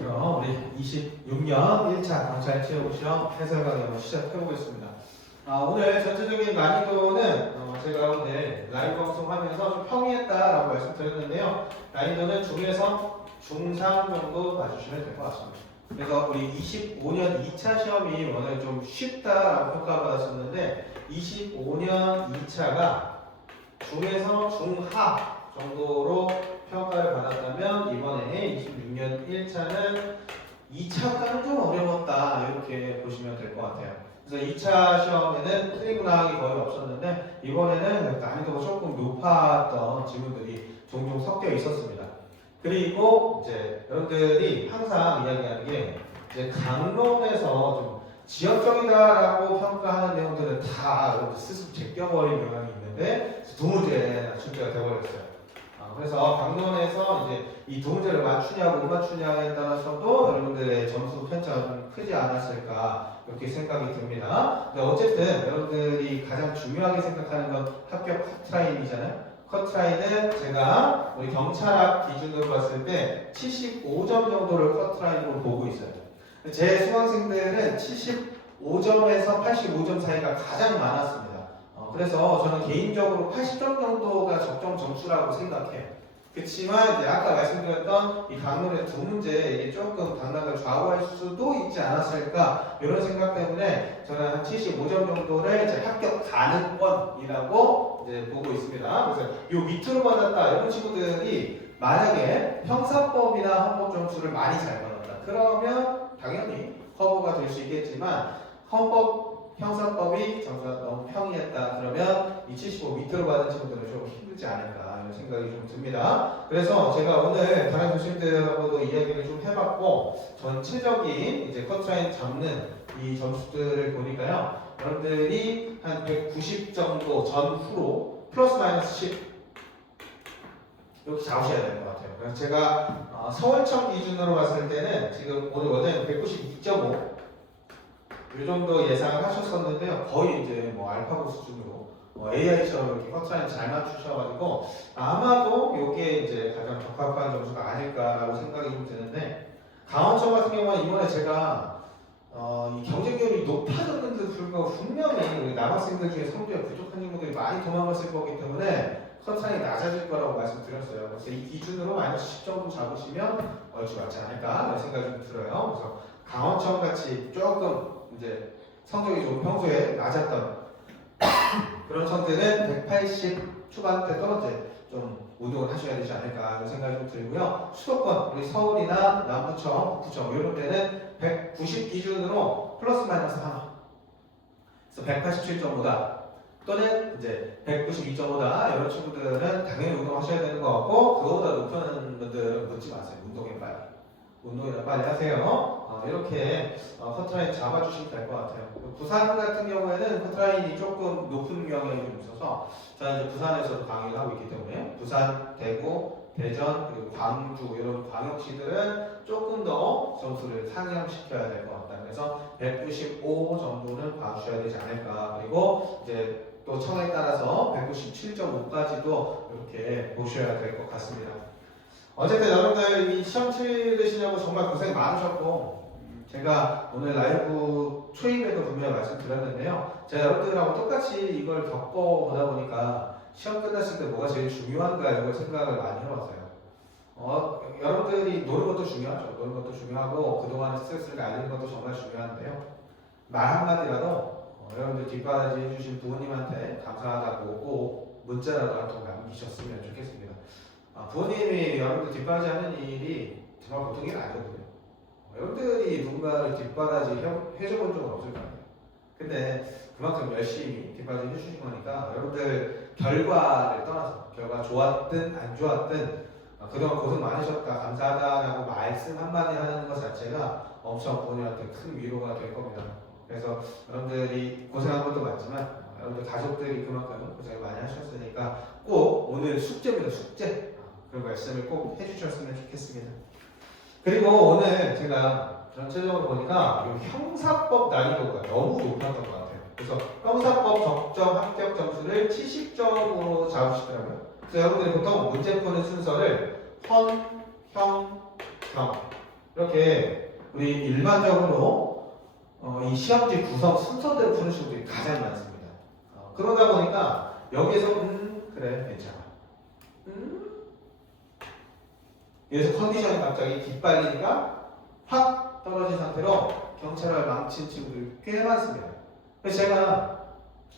그럼 우리 26년 1차 경찰 체육시험 해설 강의 한번 시작해보겠습니다. 오늘 전체적인 난이도는 제가 오늘 라이브 방송하면서 좀 평이했다라고 말씀드렸는데요. 난이도는 중에서 중상 정도 봐주시면 될 것 같습니다. 그래서 우리 25년 2차 시험이 오늘 좀 쉽다라고 평가받았었는데 25년 2차가 중에서 중하 정도로 평가를 받았다면 이번에 26년 1차는 2차보다는 좀 어려웠다 이렇게 보시면 될 것 같아요. 그래서 2차 시험에는 틀린 문항이 거의 없었는데 이번에는 난이도가 조금 높았던 질문들이 종종 섞여 있었습니다. 그리고 이제 여러분들이 항상 이야기하는 게 이제 강론에서 좀 지역적이다라고 평가하는 내용들은 다 여러분들 스스로 제껴버린 경향이 있는데 두 문제나 출제가 되어버렸어요. 그래서 강론에서 이제 이 두 문제를 맞추냐 못 맞추냐에 따라서도 여러분들의 점수 편차가 좀 크지 않았을까 이렇게 생각이 듭니다. 근데 어쨌든 여러분들이 가장 중요하게 생각하는 건 합격 커트라인이잖아요. 커트라인은 제가 우리 경찰학 기준으로 봤을 때 75점 정도를 커트라인으로 보고 있어요. 제 수강생들은 75점에서 85점 사이가 가장 많았습니다. 그래서 저는 개인적으로 80점 정도가 적정 점수라고 생각해요. 그렇지만 이제 아까 말씀드렸던 이 강론의 두 문제 이게 조금 당락을 좌우할 수도 있지 않았을까 이런 생각 때문에 저는 한 75점 정도를 이제 합격 가능권이라고 이제 보고 있습니다. 그래서 요 밑으로 받았다 이런 친구들이 만약에 형사법이나 헌법 점수를 많이 잘 받았다 그러면 당연히 커버가 될 수 있겠지만 헌법 형사법이 점수가 너무 평이했다 그러면 이 75 밑으로 받은 친구들은 좀 힘들지 않을까 이런 생각이 좀 듭니다. 그래서 제가 오늘 다른 교수님들하고도 이야기를 좀 해봤고 전체적인 이제 커트라인 잡는 이 점수들을 보니까요. 여러분들이 한 190 정도 전후로 플러스 마이너스 10 이렇게 잡으셔야 될 것 같아요. 그래서 제가 서울청 기준으로 봤을 때는 지금 오늘 원장님 192.5 이 정도 예상을 하셨었는데요. 거의 이제 뭐 알파고 수준으로 AI처럼 이렇게 커트라인 잘 맞추셔가지고 아마도 이게 이제 가장 적합한 점수가 아닐까라고 생각이 좀 드는데 강원청 같은 경우는 이번에 제가 이 경쟁률이 높아졌는데도 불구하고 분명히 우리 남학생들 중에 성적이 부족한 친구들이 많이 도망갔을 거기 때문에 커트라인이 낮아질 거라고 말씀드렸어요. 그래서 이 기준으로 마이너스 10 정도 잡으시면 얼추 맞지 않을까 이런 생각이 좀 들어요. 그래서 강원청 같이 조금 이제 성적이 좀 평소에 낮았던 그런 성들은 180 초반대도 이제 좀 운동을 하셔야 되지 않을까 이런 생각이 좀 들고요. 수도권 우리 서울이나 남부청, 북부청 이런 데는 190 기준으로 플러스 마이너스 하나. 그래서 187.5다 또는 이제 192.5다 이런 친구들은 당연히 운동하셔야 되는 것 같고 그거보다 높은 분들은 묻지 마세요. 운동에 빨리. 운동이나 빨리 하세요. 이렇게 커트라인 잡아주시면 될 것 같아요. 부산 같은 경우에는 커트라인이 조금 높은 경향이 좀 있어서 저는 이제 부산에서도 강의를 하고 있기 때문에 부산, 대구, 대전, 그리고 광주 이런 광역시들은 조금 더 점수를 상향시켜야 될 것 같다. 그래서 195 정도는 봐주셔야 되지 않을까. 그리고 이제 또 청에 따라서 197.5까지도 이렇게 보셔야 될 것 같습니다. 어쨌든 여러분들 이 시험 치르시려고 정말 고생 많으셨고 제가 오늘 라이브 초입에도 분명히 말씀드렸는데요. 제가 여러분들하고 똑같이 이걸 겪어보다 보니까 시험 끝났을 때 뭐가 제일 중요한가 이걸 생각을 많이 해봤어요. 여러분들이 노는 것도 중요하죠. 노는 것도 중요하고 그동안의 스트레스를 날리는 것도 정말 중요한데요. 말 한마디라도 여러분들 뒷바라지 해주신 부모님한테 감사하다고 꼭 문자라도 한 통 남기셨으면 좋겠습니다. 부모님이 여러분들 뒷바라지 하는 일이 정말 보통 일 아니거든요. 여러분들이 누군가를 뒷바라지 해줘본 적은 없을 거 아니에요. 근데 그만큼 열심히 뒷바라지 해주신 거니까 여러분들 결과를 떠나서 결과 좋았든 안 좋았든 그동안 고생 많으셨다 감사하다라고 말씀 한마디 하는 것 자체가 엄청 부모님한테 큰 위로가 될 겁니다. 그래서 여러분들이 고생한 것도 맞지만 여러분들 가족들이 그만큼 고생을 많이 하셨으니까 꼭 오늘 숙제입니다. 숙제. 그 말씀을 꼭 해주셨으면 좋겠습니다. 그리고 오늘 제가 전체적으로 보니까 형사법 난이도가 너무 높았던 것 같아요. 그래서 형사법 적정 합격 점수를 70점으로 잡으시더라고요. 그래서 여러분들이 보통 문제 푸는 순서를 헌, 형, 경 이렇게 우리 일반적으로 이 시험지 구성 순서대로 푸는 친구들이 가장 많습니다. 그러다 보니까 여기에서 그래 괜찮아. 여기서 컨디션이 갑자기 깃발리니까 확 떨어진 상태로 경찰을 망친 친구들이 꽤 많습니다. 그래서 제가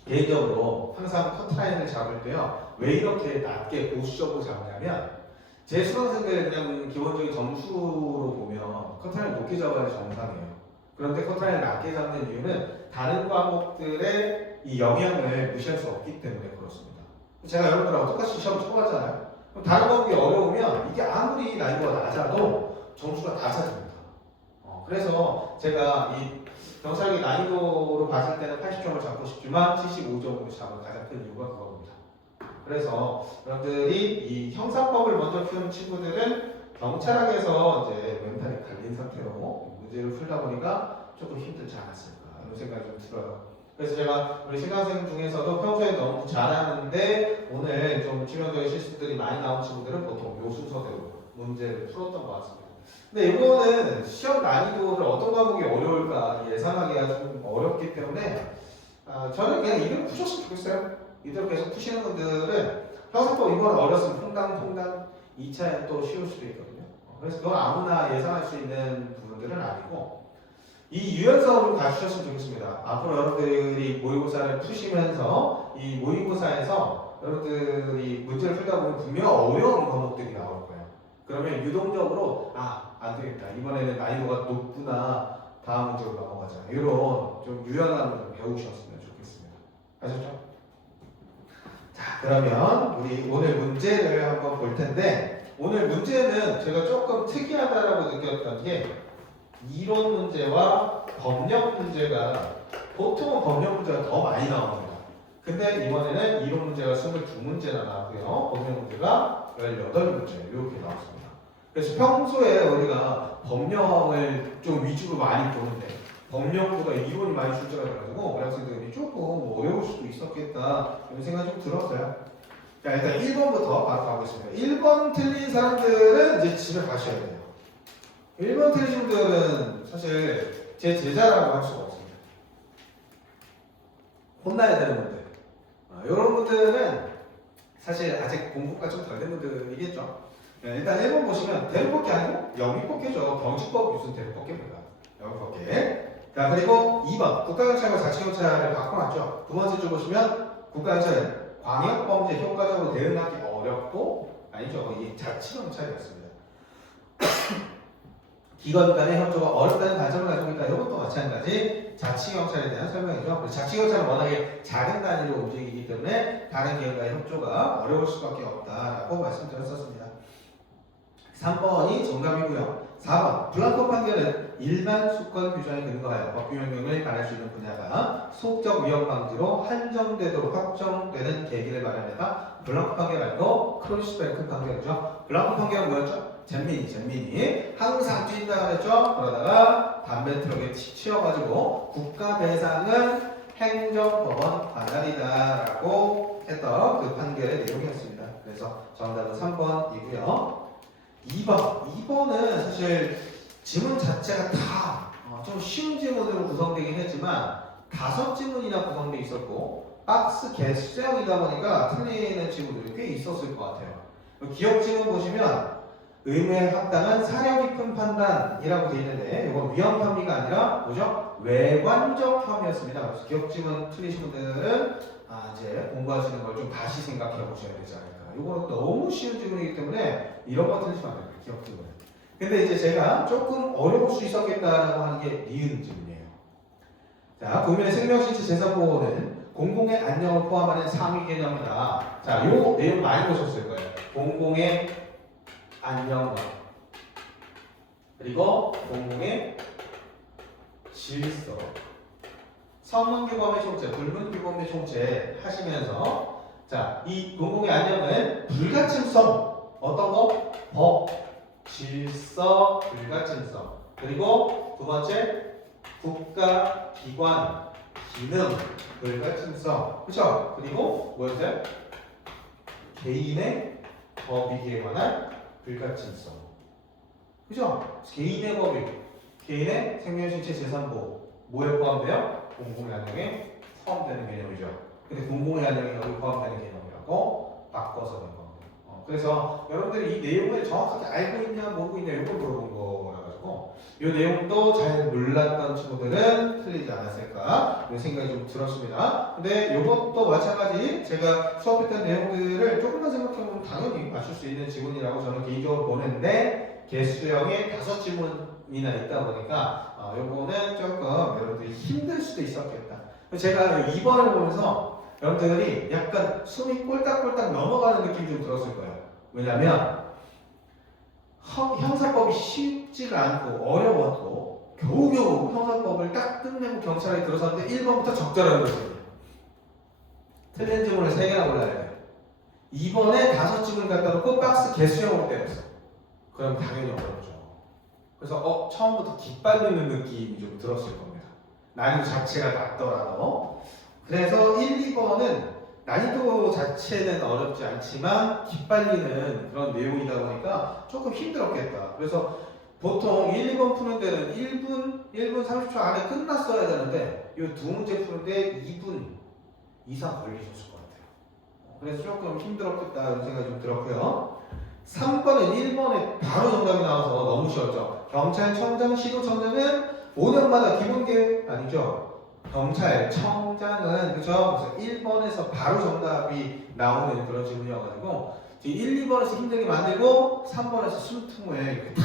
개인적으로 항상 커트라인을 잡을 때요, 왜 이렇게 낮게 보수적으로 잡냐면, 제 수강생들 그냥 기본적인 점수로 보면 커트라인 높게 잡아야 정상이에요. 그런데 커트라인을 낮게 잡는 이유는 다른 과목들의 이 영향을 무시할 수 없기 때문에 그렇습니다. 제가 여러분들하고 똑같이 시험 쳐봤잖아요. 그럼 다른 과목이 어려우면 이게 아무리 난이도가 낮아도 점수가 낮아집니다. 그래서 제가 이 경찰기 난이도로 봤을 때는 80점을 잡고 싶지만 75점으로 잡은 가장 큰 이유가 그겁니다. 그래서 여러분들이 이 형사법을 먼저 푸는 친구들은 경찰학에서 이제 멘탈이 갈린 상태로 문제를 풀다 보니까 조금 힘들지 않았을까 이런 생각이 좀 들어요. 그래서 제가 우리 신학생 중에서도 평소에 너무 잘하는데 오늘 좀 치명적인 실수들이 많이 나온 친구들은 보통 요 순서대로 문제를 풀었던 것 같습니다. 근데 이거는 시험 난이도를 어떤 과목이 어려울까 예상하기가 좀 어렵기 때문에 저는 그냥 이대로 푸셨으면 좋겠어요. 이대로 계속 푸시는 분들은 형사법 이번 어렸으면 퐁당 2차에 또 쉬울 수도 있거든요. 그래서 그건 아무나 예상할 수 있는 부분들은 아니고 이 유연성을 갖추셨으면 좋겠습니다. 앞으로 여러분들이 모의고사를 푸시면서 이 모의고사에서 여러분들이 문제를 풀다 보면 분명 어려운 과목들이 나올 거예요. 그러면 유동적으로 안 되겠다. 이번에는 난이도가 높구나. 다음 문제로 넘어가자. 이런 좀 유연함을 배우셨으면 좋겠습니다. 아셨죠? 자, 그러면 우리 오늘 문제를 한번 볼 텐데 오늘 문제는 제가 조금 특이하다라고 느꼈던 게 이론 문제와 법령 문제가 보통은 법령 문제가 더 많이 나옵니다. 근데 이번에는 이론 문제가 22문제나 나왔고요. 법령 문제가 18문제 이렇게 나왔습니다. 그래서 평소에 우리가 법령을 좀 위주로 많이 보는데 법령보다 이론이 많이 출제가 돼가지고 우리 학생들이 조금 어려울 수도 있었겠다 이런 생각이 좀 들었어요. 자, 일단 1번부터 바로 가보겠습니다. 1번 틀린 사람들은 이제 집에 가셔야 돼요. 1번 틀리신 분들은 사실 제 제자라고 할 수가 없습니다. 혼나야 되는 분들. 이런 분들은 사실 아직 공부가 좀 덜 된 분들이겠죠. 일단 1번 보시면 대륙법계 아니고 영미법계죠. 경칙법 무슨 대륙법계입니다. 영미법계. 자, 그리고 2번 국가경찰과 자치경찰을 바꿔놨죠. 두 번째 줄 보시면 국가경찰은 광역범죄 효과적으로 대응하기 어렵고 아니죠. 이 자치경찰이었습니다. 기관 간의 협조가 어렵다는 단점을 가지고 있다. 이것도 마찬가지 자치경찰에 대한 설명이죠. 자치경찰은 워낙에 작은 단위로 움직이기 때문에 다른 기관과의 협조가 어려울 수밖에 없다라고 말씀드렸었습니다. 3번이 정답이고요. 4번 블랑코 판결은 일반 수권 규정에 근거하여 법규명령을 가할 수 있는 분야가 소극적 위험 방지로 한정되도록 확정되는 계기를 마련했다. 블랑코 판결 아니고 크로이스베르크 판결이죠. 블랑코 판결은 뭐였죠? 잼민이 항상 뛴다 그랬죠. 그러다가 담배 트럭에 치여가지고 국가 배상은 행정법원 관할이다라고 했던 그 판결의 내용이었습니다. 그래서 정답은 3번이고요. 2번은 사실 지문 자체가 다 좀 쉬운 지문으로 구성되긴 했지만 5지문이나 구성되어 있었고 박스 개수형이다 보니까 틀리는 지문들이 꽤 있었을 것 같아요. 기억 지문 보시면 의무에 합당한 사려 깊은 판단이라고 되어 있는데 이건 위험 혐의가 아니라 뭐죠? 외관적 혐의였습니다. 그래서 기억 지문 틀리신 분들은 이제 공부하시는 걸 좀 다시 생각해 보셔야 되지 않을까. 이거는 너무 쉬운 질문이기 때문에 이런 거 틀리시면 안 됩니다. 기억 질문. 근데 이제 제가 조금 어려울 수 있었겠다라고 하는 게 니은 질문이에요. 자, 국민의 생명, 신체, 재산 보호는 공공의 안녕을 포함하는 상위 개념이다. 자, 요 내용 많이 보셨을 거예요. 공공의 안녕과 그리고 공공의 질서, 성문규범의 총체, 불문규범의 총체 하시면서 자, 이 공공의 안녕은 불가침성, 어떤 거? 법, 질서, 불가침성. 그리고 두 번째 국가, 기관, 기능, 불가침성. 그렇죠? 그리고 뭐였어요? 개인의 법익에 관한 불가침성. 그죠? 개인의 법률, 개인의 생명신체 재산보호 뭐에 포함돼요? 공공의 안녕에 포함되는 개념이죠. 근데 공공의 안녕이 여기 포함되는 개념이라고 바꿔서 된 겁니다. 그래서 여러분들이 이 내용을 정확하게 알고 있냐 모르고 있냐 이걸 물어본 거라 가지고 이 내용도 잘 몰랐던 친구들은 틀리지 않았을까 이런 생각이 좀 들었습니다. 근데 이것도 마찬가지 제가 수업했던 내용들을 조금만 생각해보면 당연히 맞출 수 있는 지문이라고 저는 개인적으로 보는데 개수형의 5지문이나 있다 보니까 요거는 조금 여러분들이 힘들 수도 있었겠다. 제가 2번을 보면서 여러분들이 약간 숨이 꼴딱꼴딱 넘어가는 느낌이 좀 들었을 거예요. 왜냐면 형사법이 쉽지가 않고 어려웠고 겨우겨우 형사법을 딱 끝내고 경찰에 들어섰는데 1번부터 적절한 거지. 틀린 지문을 3개나 골라야 돼요. 2번에 5지문 갖다 놓고 박스 개수형으로 때렸어. 그럼 당연히 어렵죠. 그래서 처음부터 깃발리는 느낌이 좀 들었을 겁니다. 난이도 자체가 낮더라도. 그래서 1, 2번은 난이도 자체는 어렵지 않지만 깃발리는 그런 내용이다 보니까 조금 힘들었겠다. 그래서 보통 1, 2번 푸는 데는 1분 30초 안에 끝났어야 되는데 이 두 문제 푸는데 2분 이상 걸리셨을 것 같아요. 그래서 조금 힘들었겠다 이런 생각이 좀 들었고요. 3번은 1번에 바로 정답이 나와서 너무 쉬웠죠. 경찰청장, 시도청장은 5년마다 기본계획 아니죠? 경찰청장은 그죠? 그래서 1번에서 바로 정답이 나오는 그런 질문이어가지고 1, 2번에서 힘들게 만들고 3번에서 숨통을 이렇게 탁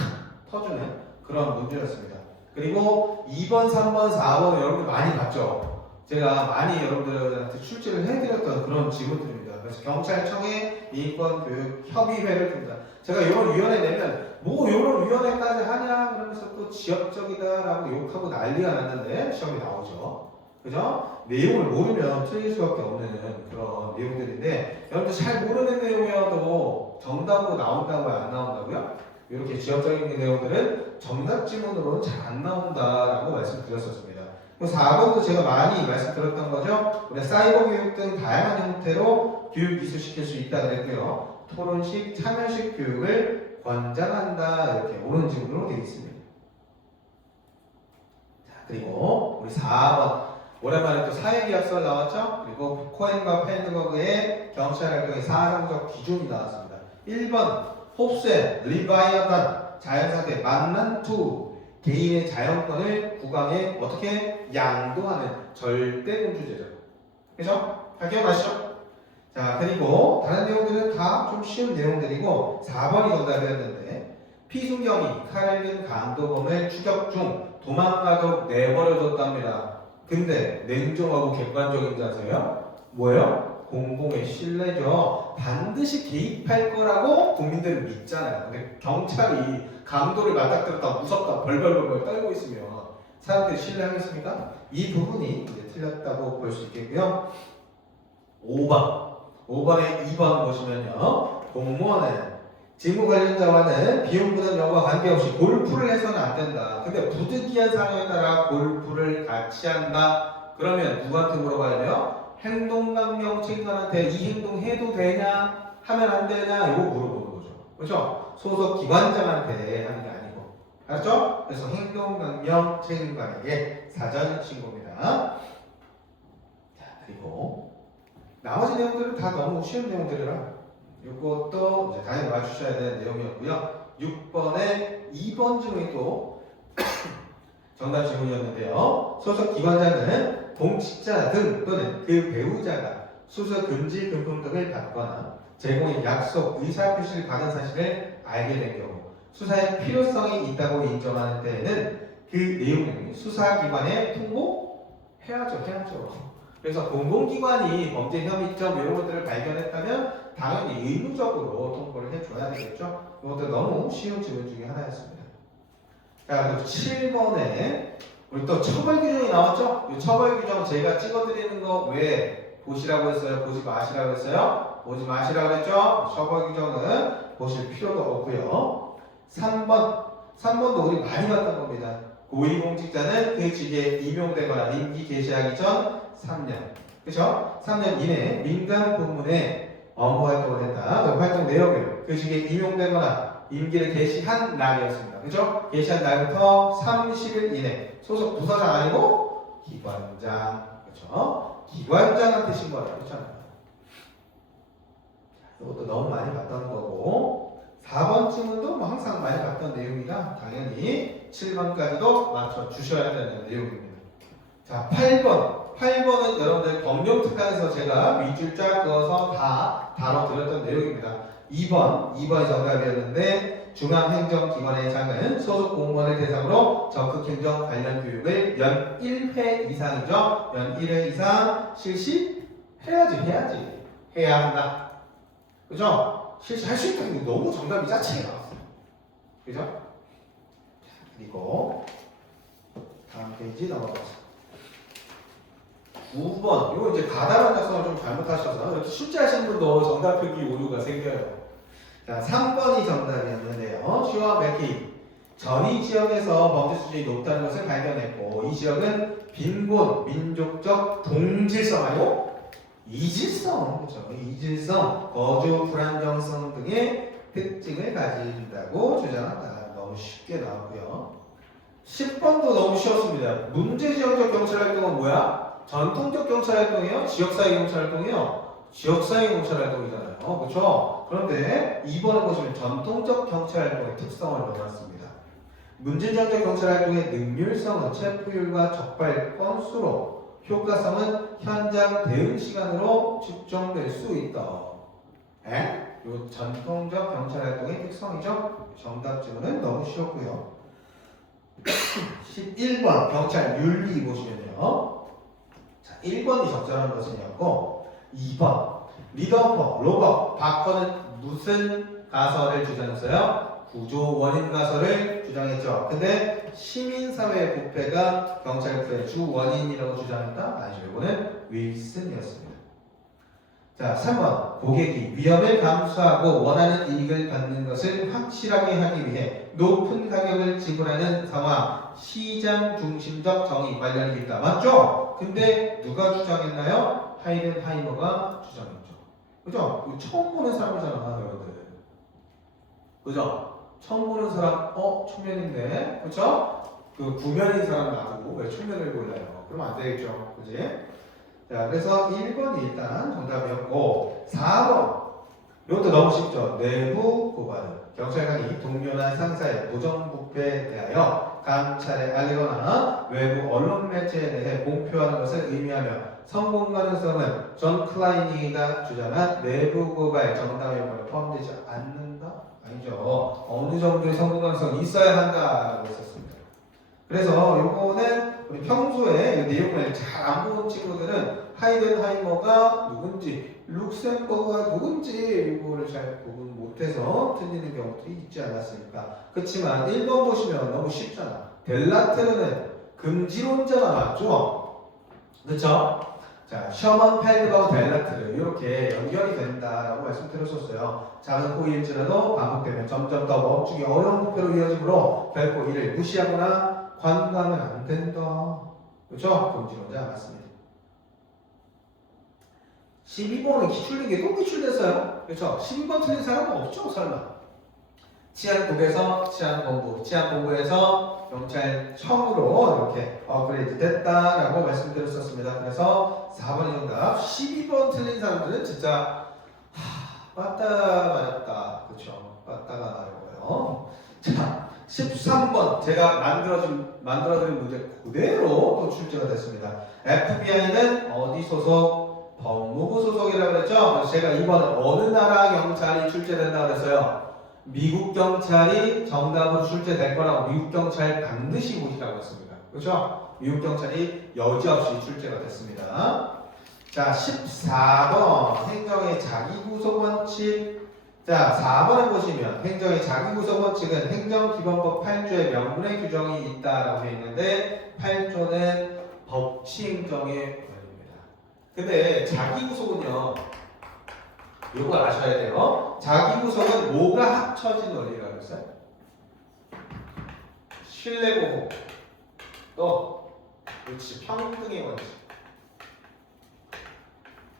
터주는 그런 문제였습니다. 그리고 2번, 3번, 4번 여러분들 많이 봤죠? 제가 많이 여러분들한테 출제를 해드렸던 그런 지문들입니다. 그래서 경찰청의 인권교육협의회를 듭니다. 제가 이런 위원회 내면 뭐 이런 위원회까지 하냐 그러면서 또 지역적이다라고 욕하고 난리가 났는데 시험이 나오죠. 그죠? 내용을 모르면 틀릴 수밖에 없는 그런 내용들인데 여러분들 잘 모르는 내용이어도 정답으로 나온다고요? 안 나온다고요? 이렇게 지역적인 내용들은 정답 지문으로는 잘 안 나온다라고 말씀드렸었습니다. 4번도 제가 많이 말씀드렸던 거죠. 우리 사이버 교육 등 다양한 형태로 교육 이수시킬 수 있다 그랬고요. 토론식, 참여식 교육을 권장한다 이렇게 옳은 지문으로 되어 있습니다. 자, 그리고 우리 4번 오랜만에 또 사회계약서 나왔죠? 그리고 코엔과 펜드버그의 경찰활동의 사상적 기준이 나왔습니다. 1번 홉세, 리바이어단, 자연상태, 만난 투 개인의 자연권을 국왕에 어떻게 양도하는 절대군주제죠. 그죠? 다 기억나시죠? 자, 그리고 다른 내용들은 다 좀 쉬운 내용들이고 4번이 정답이었는데 피순경이 칼을 강도범을 추격 중 도망가도 내버려뒀답니다. 근데 냉정하고 객관적인 자세요? 뭐예요? 공공의 신뢰죠. 반드시 개입할 거라고 국민들은 믿잖아요. 근데 경찰이 강도를 맞닥뜨렸다 무섭다 벌벌벌 떨고 있으면 사람들이 신뢰하겠습니까? 이 부분이 이제 틀렸다고 볼 수 있겠고요. 5번에 2번 보시면요. 공무원은 직무 관련자와는 비용 부담 여부와 관계없이 골프를 해서는 안 된다. 근데 부득이한 상황에 따라 골프를 같이 한다. 그러면 누구한테 물어봐야 돼요? 행동강령 책임관한테 이 행동 해도 되냐? 하면 안 되냐? 이거 물어보는 거죠. 그렇죠? 소속 기관장한테 하는 게 아니고. 알았죠? 그래서 행동강령 책임관에게 사전 신고입니다. 자, 그리고 나머지 내용들은 다 너무 쉬운 내용들이라 이것도 이제 당연히 맞추셔야 되는 내용이었고요. 6번에 2번 질문이 또 정답 질문이었는데요. 소속 기관장은 공직자 등 또는 그 배우자가 수수 금지 금품 등을 받거나 제공의 약속, 의사표시를 받은 사실을 알게 된 경우 수사의 필요성이 있다고 인정하는 때에는 그 내용을 수사기관에 통보해야죠. 그래서 공공기관이 범죄 혐의점 이런 것들을 발견했다면 당연히 의무적으로 통보를 해줘야 되겠죠. 이것도 너무 쉬운 질문 중에 하나였습니다. 자, 그리고 7번에 우리 또 처벌 규정이 나왔죠? 이 처벌 규정 제가 찍어드리는 거 왜 보시라고 했어요? 보지 마시라고 했어요? 보지 마시라고 했죠? 처벌 규정은 보실 필요도 없고요. 3번도 우리 많이 봤던 겁니다. 고위공직자는 그 직에 임용되거나 임기 개시하기 전 3년, 그렇죠? 3년 이내에 민간 부문에 업무 활동을 했다. 그 활동 내역을 그 직에 임용되거나 임기를 개시한 날이었습니다. 그죠? 개시한 날부터 30일 이내. 소속 부서장 아니고 기관장. 그죠? 기관장한테 신고하라. 그렇잖아요. 이것도 너무 많이 봤던 거고 4번 질문도 뭐 항상 많이 봤던 내용이라 당연히 7번까지도 맞춰 주셔야 되는 내용입니다. 자, 8번은 여러분들 법령특강에서 제가 밑줄 쫙 그어서 다 다뤄드렸던 내용입니다. 2번이 정답이었는데 중앙행정기관의 장은 소속 공무원을 대상으로 적극행정 관련 교육을 연 1회 이상이죠. 연 1회 이상 실시해야지. 해야 한다. 그죠? 실시할 수 있다는 게 너무 정답이 짜치게 나왔어요. 그죠? 그리고 다음 페이지 넘어가서 9번, 이거 이제 가다란 작성을 좀 잘못하셔서 이렇게 출제하시는 분도 정답 표기 오류가 생겨요. 자, 3번이 정답이었는데요. 시와 맥히 전이 지역에서 범죄 수준이 높다는 것을 발견했고 이 지역은 빈곤, 민족적 동질성 아니고 이질성, 그렇죠? 이질성, 거주 불안정성 등의 특징을 가진다고 주장한다. 너무 쉽게 나왔고요. 10번도 너무 쉬웠습니다. 문제지역적 경찰활동은 뭐야? 전통적 경찰활동이요? 지역사회 경찰활동이요? 지역사회 경찰활동이잖아요. 그렇죠? 그런데 2번을 보시면 전통적 경찰활동의 특성을 넣어놨습니다. 문제지역적 경찰활동의 능률성은 체포율과 적발 건수로 효과성은 현장 대응 시간으로 측정될 수 있다. 이 전통적 경찰활동의 특성이죠. 정답 질문은 너무 쉬웠고요. 11번 경찰 윤리 보시면요. 자, 1번이 적절한 것이었고 2번 리더퍼, 로버, 바커는 무슨 가설을 주장했어요? 구조 원인 가설을 주장했죠. 근데 시민사회 부패가 경찰 부패의 주 원인이라고 주장했다? 아니죠. 이거는 윌슨이었습니다. 자, 3번 고객이 위험을 감수하고 원하는 이익을 받는 것을 확실하게 하기 위해 높은 가격을 지불하는 상황 시장 중심적 정의 관련이 있다. 맞죠? 근데 누가 주장했나요? 하이덴하이머가 주장했죠. 그죠? 처음 보는 사람이잖아, 여러분들. 그죠? 처음 보는 사람, 초면인데, 그죠? 그 구면인 사람 놔두고 왜 초면을 골라요? 그러면 안 되겠죠, 그지? 자, 그래서 1번이 일단 정답이었고 4번 이것도 너무 쉽죠. 내부 고발 경찰관이 동료나 상사의 부정부패에 대하여 감찰에 알리거나 외부 언론 매체에 대해 공표하는 것을 의미하며 성공 가능성은 존 클라이니가 주장한 내부 고발 정당 요건에 포함되지 않는다? 아니죠. 어느 정도의 성공 가능성이 있어야 한다라고 했었습니다. 그래서 요거는 우리 평소에 내용을 잘 안 본 친구들은 하이덴하이머가 누군지 룩셈버그가 누군지 이거를 잘 구분 못해서 틀리는 경우도 있지 않았습니까? 그렇지만 1번 보시면 너무 쉽잖아. 델라테르는 금지론자가 맞죠? 그렇죠? 자, 셔먼 펠드하고 델라테르 이렇게 연결이 된다라고 말씀드렸었어요. 작은 호일지라도 반복되면 점점 더 멈추기 어려운 목표로 이어지므로 결코 이를 무시하거나 관광은 안 된다. 그렇죠? 금지론자 맞습니다. 12번은 기출된 게 또 기출됐어요. 그렇죠? 12번 틀린 사람은 없죠, 설마. 치안국에서 치안본부, 치안본부에서 경찰청으로 이렇게 업그레이드 됐다라고 말씀드렸었습니다. 그래서 4번이 정답. 12번 틀린 사람들은 진짜 빠따 맞았다. 그렇죠? 빠따가 나고요. 자, 13번 제가 만들어드린 문제 그대로 또 출제가 됐습니다. FBI는 어디 소속? 법무부 소속이라고 그랬죠? 그래서 제가 이번 어느 나라 경찰이 출제된다고 그랬어요? 미국 경찰이 정답으로 출제될 거라고 미국 경찰 반드시 보시라고 했습니다. 그렇죠? 미국 경찰이 여지없이 출제가 됐습니다. 자, 14번 행정의 자기구속 원칙. 자, 4번을 보시면 행정의 자기구속 원칙은 행정기본법 8조의 명분의 규정이 있다라고 되어 있는데 8조는 법치행정의 원리입니다. 근데 자기구속은요, 이거 아셔야 돼요. 자기구속은 뭐가 합쳐진 원리라고 했어요? 신뢰보호 또 그렇지 평등의 원칙.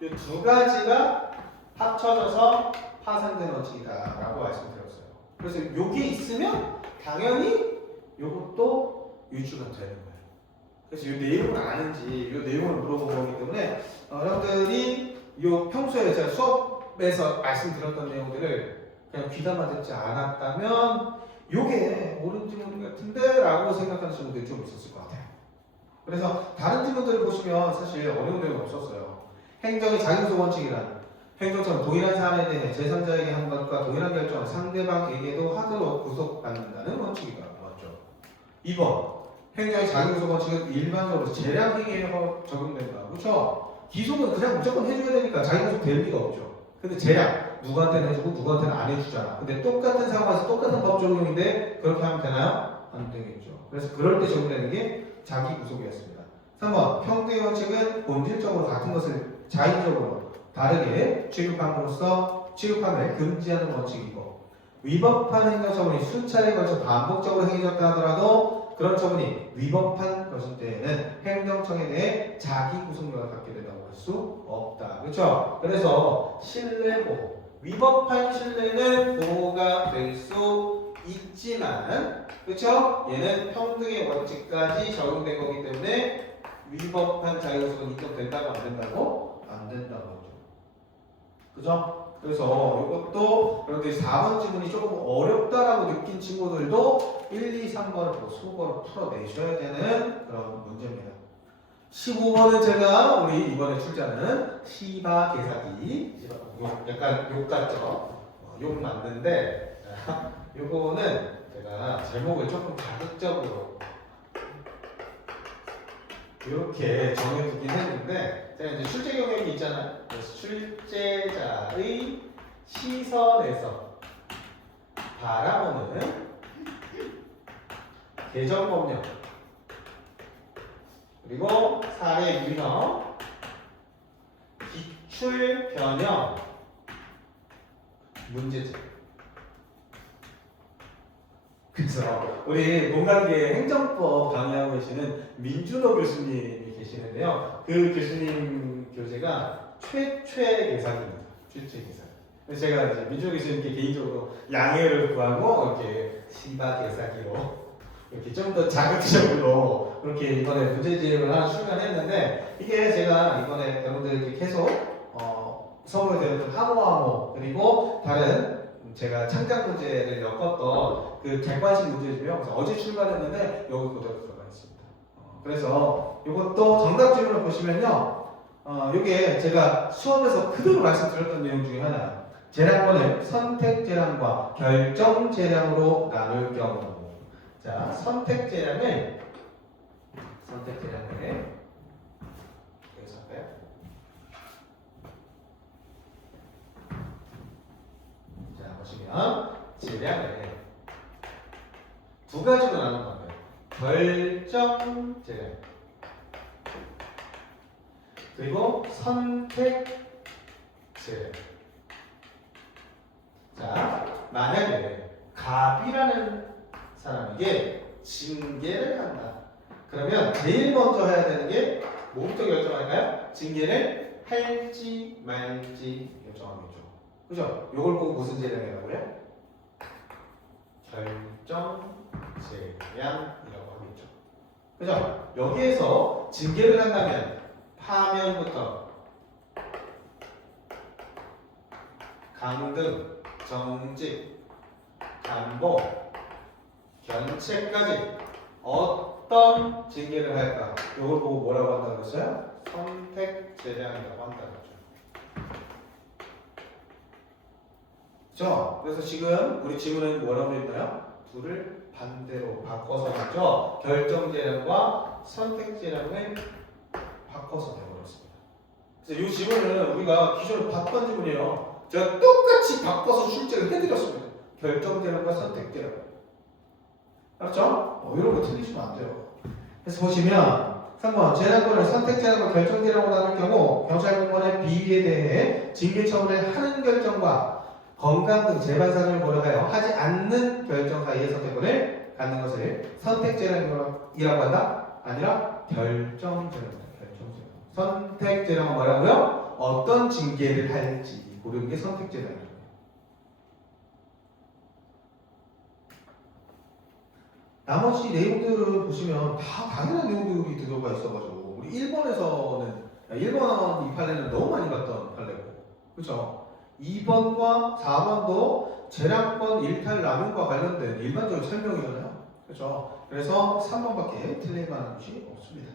이 두 가지가 합쳐져서 파생된 원칙이다라고 말씀드렸어요. 그래서 요게 있으면 당연히 요것도 유추가 되는 거예요. 그래서 이 내용을 아는지 이 내용을 물어본 거기 때문에 여러분들이 요 평소에 제가 수업에서 말씀드렸던 내용들을 그냥 귀담아 듣지 않았다면 요게 옳은 지문 같은데 라고 생각하시는 분들이 좀 있었을 것 같아요. 그래서 다른 지문들을 보시면 사실 어려운 내용 없었어요. 행정의 자기구속 원칙이란 행정처럼 동일한 사안에 대해 제3자에게 한 것과 동일한 결정을 상대방에게도 하도록 구속받는다는 원칙이다. 맞죠? 2번 행정의 자기구속 원칙은 일반적으로 재량행위에 적용된다. 그렇죠? 기속은 그냥 무조건 해줘야 되니까 자기구속 될 리가 없죠. 근데 재량 누구한테는 해주고 누구한테는 안 해주잖아. 근데 똑같은 상황에서 똑같은 법 적용인데 그렇게 하면 되나요? 안 되겠죠. 그래서 그럴 때 적용되는 게 자기구속이었습니다. 3번 평등의 원칙은 본질적으로 같은 것을 자의적으로 다르게 취급함을 금지하는 원칙이고 위법한 행정처분이 수차례에 걸쳐 반복적으로 행해졌다 하더라도 그런 처분이 위법한 것일 때에는 행정청에 대해 자기구속력을 갖게 된다고 할 수 없다. 그렇죠? 그래서 신뢰보호 위법한 신뢰는 보호가 될 수 있지만 그렇죠? 얘는 평등의 원칙까지 적용된 거기 때문에 위법한 자기구속은 인정된다고 안 된다고? 안 된다고 하죠. 그죠? 그래서 이것도 여러분들이 4번 지문이 조금 어렵다라고 느낀 친구들도 1, 2, 3번을 속어로 풀어내셔야 되는 그런 문제입니다. 15번은 제가 우리 이번에 출제하는 시바개사기 약간 욕 같죠? 욕 맞는데 요거는 제가 제목을 조금 자극적으로 이렇게 정해두긴 했는데 제가 이제 출제 경력이 있잖아요. 그래서 출제자의 시선에서 바라보는 개정법령 그리고 사례 유형 기출 변형 문제집. 그래서 우리 공간계 행정법 강의하고 계시는 민준호 교수님이 계시는데요. 그 교수님 교재가 최최 계산입니다. 최최 계산. 그래서 제가 이제 민준호 교수님께 개인적으로 양해를 구하고 이렇게 시바 계산기로 이렇게 좀 더 자극적으로 그렇게 이번에 문제집을 하나 출간했는데 이게 제가 이번에 여러분들께 계속 서울에 되었던 항오항오 그리고 다른 제가 창작 문제를 엮었던 그 객관식 문제집이요. 그래서 어제 출간했는데 여기 그대로 들어가 있습니다. 그래서 이것도 정답 질문을 보시면요. 이게 제가 수업에서 그대로 말씀드렸던 내용 중에 하나예요. 재량권을 선택 재량과 결정 재량으로 나눌 경우. 자, 선택 재량을 여기서 할까요? 자, 보시면 재량을 두 가지로 나눈 건가요? 결정 재량 그리고 선택 재량. 자, 만약에 갑이라는 사람에게 징계를 한다. 그러면 제일 먼저 해야 되는 게 뭐부터 결정할까요? 징계를 할지 말지 결정하겠죠. 그죠? 이걸 보고 무슨 재량이라고요? 결정 재량이라고 하겠죠. 그죠? 여기에서 징계를 한다면 파면부터 강등, 정직, 감복, 견책까지 어떤 징계를 할까? 이걸 보고 뭐라고 한다고 했어요? 선택 재량이라고 한다고 했죠. 그렇죠? 그래서 지금 우리 지문은 뭐라고 했나요? 둘을 반대로 바꿔서 했죠. 결정 재량과 선택 재량을 바꿔서 내버렸습니다. 그래서 이 지문은 우리가 기존에 봤던 지문이에요. 제가 똑같이 바꿔서 출제를 해드렸습니다. 결정 재량과 선택 재량. 그렇죠? 이런 거 틀리시면 안 돼요. 그래서 보시면 3번 재량권을 선택 재량과 결정 재량으로 나눌 경우 경찰 공무원의 비위에 대해 징계 처분을 하는 결정과 건강 등 재발 사정을 고려하여 하지 않는 결정 사이의 선택권을 갖는 것을 선택 재량이라고 한다? 아니라 결정 재량입니다. 결정 재량. 선택 재량은 뭐라고요? 어떤 징계를 할지 고르는 게 선택 재량입니다. 나머지 내용들을 보시면 다 당연한 내용들이 들어가 있어가지고 우리 일본 이 판례는 너무 많이 봤던 판례고 그렇죠? 2번과 4번도 재량권 일탈 남용과 관련된 일반적인 설명이잖아요. 그렇죠? 그래서 3번밖에 틀릴 만한 것이 없습니다.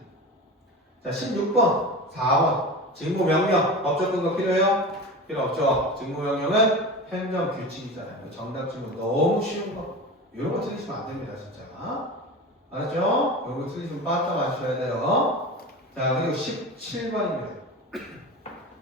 자, 16번, 4번 직무명령 법적 근거 필요해요? 필요 없죠. 직무명령은 행정규칙이잖아요. 정답 질문 너무 쉬운 거 이런 거 틀리시면 안 됩니다. 진짜 알았죠? 이런 거 틀리시면 빠따 맞추셔야 돼요. 자, 그리고 17번입니다.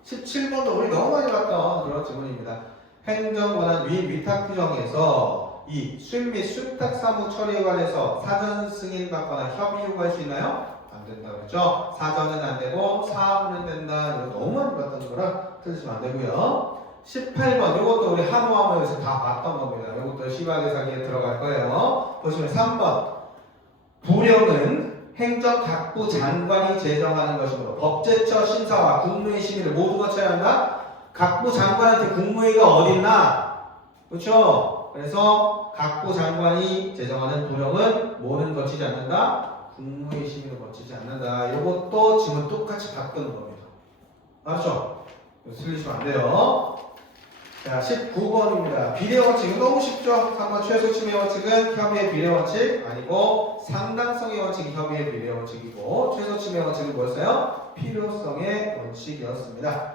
17번도 우리 너무 많이 봤던 그런 질문입니다. 행정권한 위탁 규정에서 이 수임 및 순탁 사무 처리에 관해서 사전 승인 받거나 협의 요구할 수 있나요? 안 된다고 그랬죠? 사전은 안 되고 사무는 된다. 이거 너무 많이 봤던 거라 틀리시면 안 되고요. 18번 이것도 우리 한우함에서 다 봤던 겁니다. 이것도 시바대사기에 들어갈 거예요. 보시면 3번 부령은 행정각부 장관이 제정하는 것이므로 법제처 심사와 국무회의 심의를 모두 거쳐야 한다. 각부 장관한테 국무회의가 어딨나? 그렇죠? 그래서 각부 장관이 제정하는 부령은 뭐는 거치지 않는다? 국무회의 심의를 거치지 않는다. 이것도 지금 똑같이 바꾸는 겁니다. 알았죠? 틀리시면 안 돼요. 자, 19번입니다. 비례원칙 너무 쉽죠? 3번 최소침해 원칙은 협의의 비례원칙 아니고 상당성의 원칙이 협의의 비례원칙이고 최소침해 원칙은 뭐였어요? 필요성의 원칙이었습니다.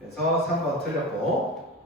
그래서 3번 틀렸고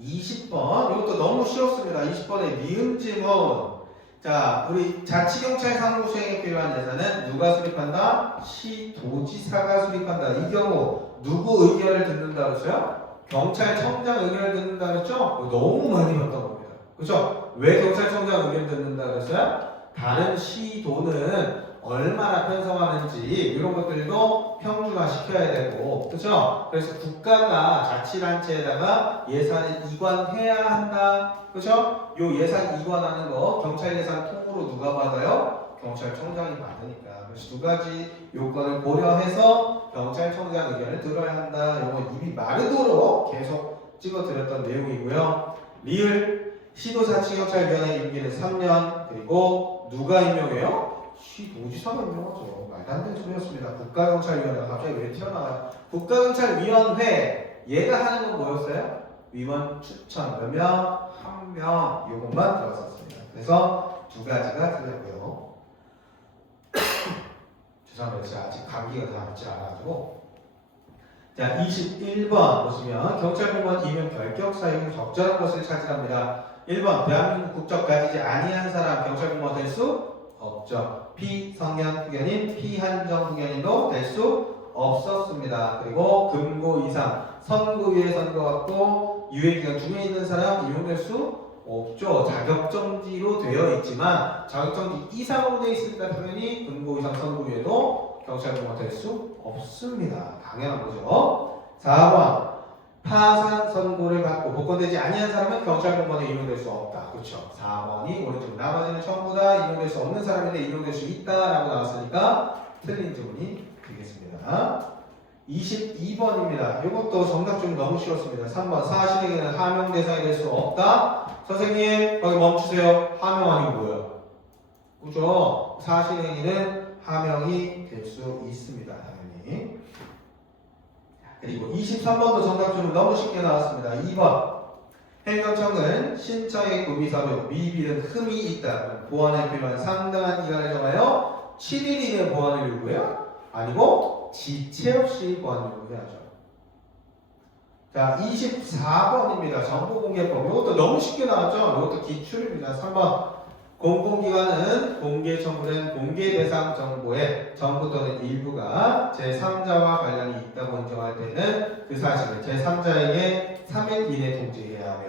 20번 이것도 너무 쉬웠습니다. 20번의 니은 지문. 자, 우리 자치경찰 상무 수행에 필요한 예산은 누가 수립한다? 시도지사가 수립한다. 이 경우 누구 의견을 듣는다 그랬어요? 경찰청장 의견을 듣는다 그랬죠? 너무 많이 봤던 겁니다. 그렇죠? 왜 경찰청장 의견 듣는다 그랬어요? 다른 시도는 얼마나 편성하는지 이런 것들도 평준화 시켜야 되고 그렇죠? 그래서 국가가 자치단체에다가 예산을 이관해야 한다. 그렇죠? 요 예산 이관하는 거 경찰 예산 통으로 누가 받아요? 경찰청장이 받으니까. 그래서 두 가지 요건을 고려해서 경찰청장 의견을 들어야 한다. 이거 입이 마르도록 계속 찍어드렸던 내용이고요. 리을 시도자치경찰위원회 임기는 3년 그리고 누가 임명해요? 시도지사가 임명하죠. 말도 안 되는 소리였습니다. 국가경찰위원회가 갑자기 왜 튀어나와요? 국가경찰위원회 얘가 하는 건 뭐였어요? 위원 추천 몇 명? 1명 이것만 들어갔었습니다. 그래서 두 가지가 틀렸고요. 죄송합니다. 제가 아직 감기가 다 낫지 않아가지고. 자, 21번 보시면 경찰공무원 임용 결격 사유 적절한 것을 찾으랍니다. 1번 대한민국 국적 가지지 아니한 사람 경찰공무원 될 수 없죠. 피성년 후견인, 피한정 후견인도 될 수 없었습니다. 그리고 금고 이상 선고위에 선고받고 유예기간 중에 있는 사람 임용될 수 없죠. 자격정지로 되어 있지만 자격정지 이상으로 되어 있으니까 당연히 금고 이상 선고위에도 경찰공무원 될 수 없습니다. 당연한 거죠. 4번 파산 선고를 받고 복권되지 아니한 사람은 경찰공무원에 임용될 수 없다. 그렇죠. 4번이 오른쪽 나머지는 전부 다 임용될 수 없는 사람인데 임용될 수 있다라고 나왔으니까 틀린 질문이 되겠습니다. 22번입니다. 이것도 정답 좀 너무 쉬웠습니다. 3번 사실에게는 하명 대상이 될 수 없다. 선생님 거기 멈추세요. 하명 아니고 뭐예요? 그죠? 사실행위는 하명이 될 수 있습니다. 당연히. 그리고 23번도 정답 좀 너무 쉽게 나왔습니다. 2번 행정청은 신청의 구비사료 미비는 흠이 있다. 보완에 필요한 상당한 기간을 정하여 7일 이내 보완을 요구해요? 아니고 지체 없이 보완 요구해야죠. 자, 24번입니다. 정보공개법. 이것도 너무 쉽게 나왔죠? 이것도 기출입니다. 3번 공공기관은 공개 첨부된 공개 대상 정보에 전부 또는 일부가 제3자와 관련이 있다고 인정할 때는 그 사실을 제3자에게 3일 이내 통지해야 하며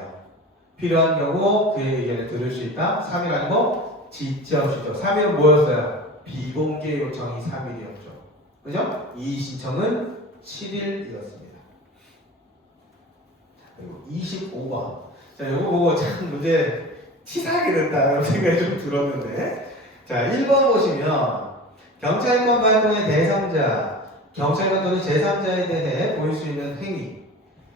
필요한 경우 그의 의견을 들을 수 있다. 3일 아니고 지체 없이죠. 3일은 뭐였어요? 비공개 요청이 3일이었죠. 그죠? 이 신청은 7일이었습니다. 그리고 25번. 자, 이거 보고 참 문제 치사하게 됐다라는 생각이 좀 들었는데, 자 1번 보시면 경찰권 발동의 대상자, 경찰관 또는 제3자에 대해 보일 수 있는 행위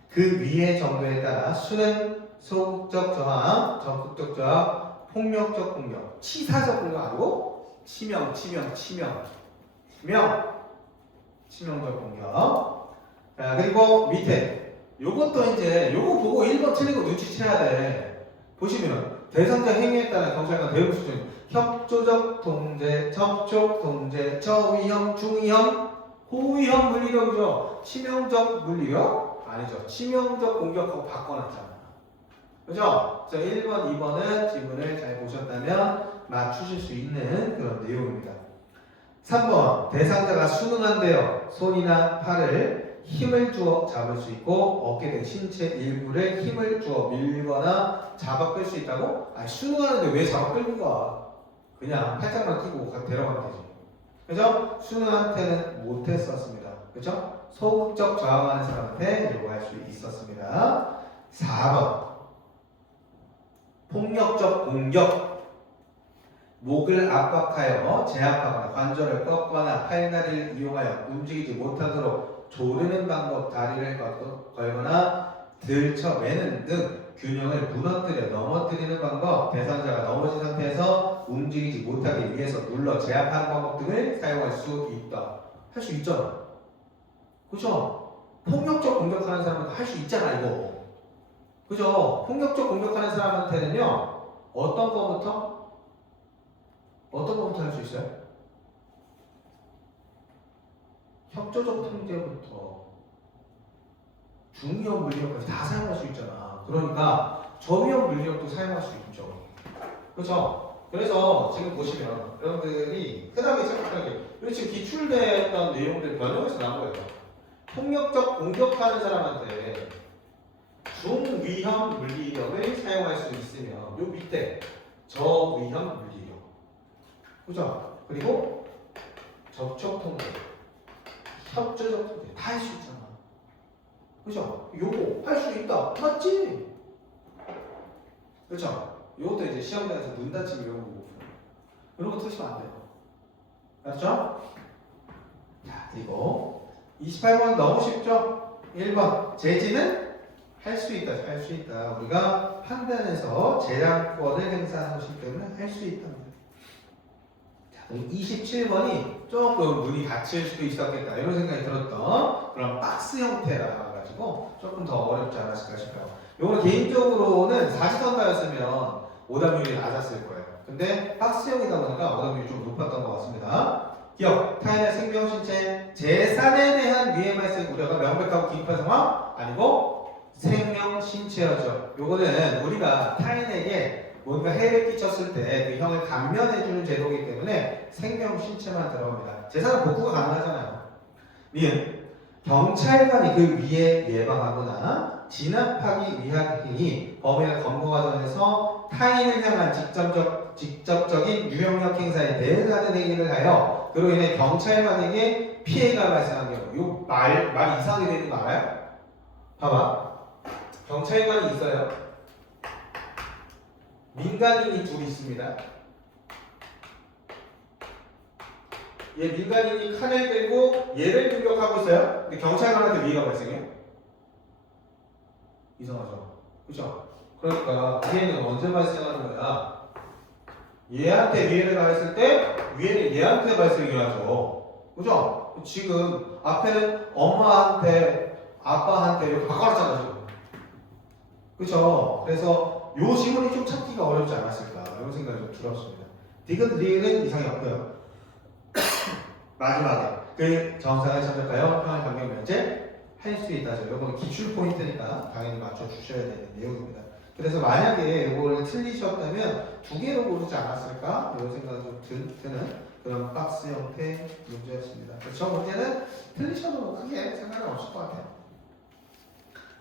그 위의 정도에 따라 수는 소극적 저항, 적극적 저항, 폭력적 공격, 치사적 공격 아니고 치명적 공격. 자, 그리고 밑에 요것도 이제 요거 보고 1번 틀린 거 눈치채야 돼. 보시면은 대상자 행위에 따라 경찰관 대응 수준 협조적 통제, 접촉 통제, 저위험, 중위험, 고위험 물리력이죠. 치명적 물리력 아니죠. 치명적 공격하고 바꿔놨잖아. 그죠? 그래서 1번, 2번은 지문을 잘 보셨다면 맞추실 수 있는 그런 내용입니다. 3번 대상자가 순응한데요. 손이나 팔을 힘을 주어 잡을 수 있고 어깨 등 신체 일부를 힘을 주어 밀거나 잡아 끌 수 있다고? 아니 순응하는데 왜 잡아 끌고 가? 그냥 팔짱만 끼고 데려가면 되지. 그죠? 순응한테는 못했었습니다. 그죠? 소극적 저항하는 사람한테 요구할 수 있었습니다. 4번 폭력적 공격 목을 압박하여 제압하거나 관절을 꺾거나 팔다리를 이용하여 움직이지 못하도록 조르는 방법, 다리를 걸거나 들쳐매는 등 균형을 무너뜨려 넘어뜨리는 방법, 대상자가 넘어진 상태에서 움직이지 못하게 위해서 눌러 제압하는 방법 등을 사용할 수 있다. 할 수 있잖아. 그죠? 폭력적 공격하는 사람은 할 수 있잖아 이거. 그죠? 폭력적 공격하는 사람한테는요 어떤 거부터 할 수 있어요? 협조적 통제부터 중위험 물리력까지 다 사용할 수 있잖아. 그러니까 저위험 물리력도 사용할 수 있죠. 그렇죠? 그래서 지금 보시면 여러분들이 흔하게 생각하는 게 우리 지금 기출됐던 내용들 변형해서 나온 거예요. 폭력적 공격하는 사람한테 중위험 물리력을 사용할 수 있으면 요 밑에 저위험 물리력 그죠? 그리고 접촉 통제, 협조적 통제 다 할 수 있잖아. 그죠? 요거 할 수 있다. 맞지? 그죠? 요것도 이제 시험장에서 눈 다치기 이런 거 이런 거 틀리시면 안 돼요. 알았죠? 자, 그리고 28번 너무 쉽죠? 1번 제지는 할 수 있다. 할 수 있다. 우리가 판단해서 재량권을 행사하는 것이기 때문에 할 수 있다. 27번이 조금 눈이 다칠 수도 있었겠다 이런 생각이 들었던 그런 박스 형태라 가지고 조금 더 어렵지 않았을까 싶어요. 요거는 개인적으로는 사지선다였으면 오답률이 낮았을 거예요. 근데 박스형이다 보니까 오답률이 좀 높았던 것 같습니다. 기억, 타인의 생명, 신체, 재산에 대한 위해 발생 우려가 명백하고 긴급한 상황 아니고 생명, 신체였죠. 요거는 우리가 타인에게 뭔가 해를 끼쳤을 때 그 형을 감면해주는 제도이기 때문에 생명, 신체만 들어갑니다. 재산은 복구가 가능하잖아요. 미은 경찰관이 그 위해 예방하거나 진압하기 위한 행위, 범인의 검거 과정에서 타인을 향한 직접적인 유형력 행사에 대응하는 행위를 하여 그로 인해 경찰관에게 피해가 발생한 경우, 이 말 이상하게 되는 거 알아요? 봐봐, 경찰관이 있어요. 민간인이 둘이 있습니다. 얘 민간인이 칼을 들고 얘를 공격하고 있어요. 근데 경찰관한테 위해가 발생해요. 이상하죠? 그죠? 그러니까 위해는 언제 발생하는 거야? 얘한테 위해를 가했을 때 위해는 얘한테 발생해야죠. 그죠? 지금 앞에는 엄마한테 아빠한테 이렇게 바꿔놨잖아 지금. 그죠? 그래서 요 지문이 좀 찾기가 어렵지 않았을까 이런 생각이 좀 들었습니다. 디귿 리을은 이상이 없고요. 마지막에 그 정상을 참작하여 평행 반경 면제 할 수 있다죠. 이거는 기출 포인트니까 당연히 맞춰 주셔야 되는 내용입니다. 그래서 만약에 이걸 틀리셨다면 두 개로 고르지 않았을까 이런 생각이 좀 드는 그런 박스 형태 문제였습니다. 저 문제는 틀리셔도 크게 상관은 없을 것 같아요.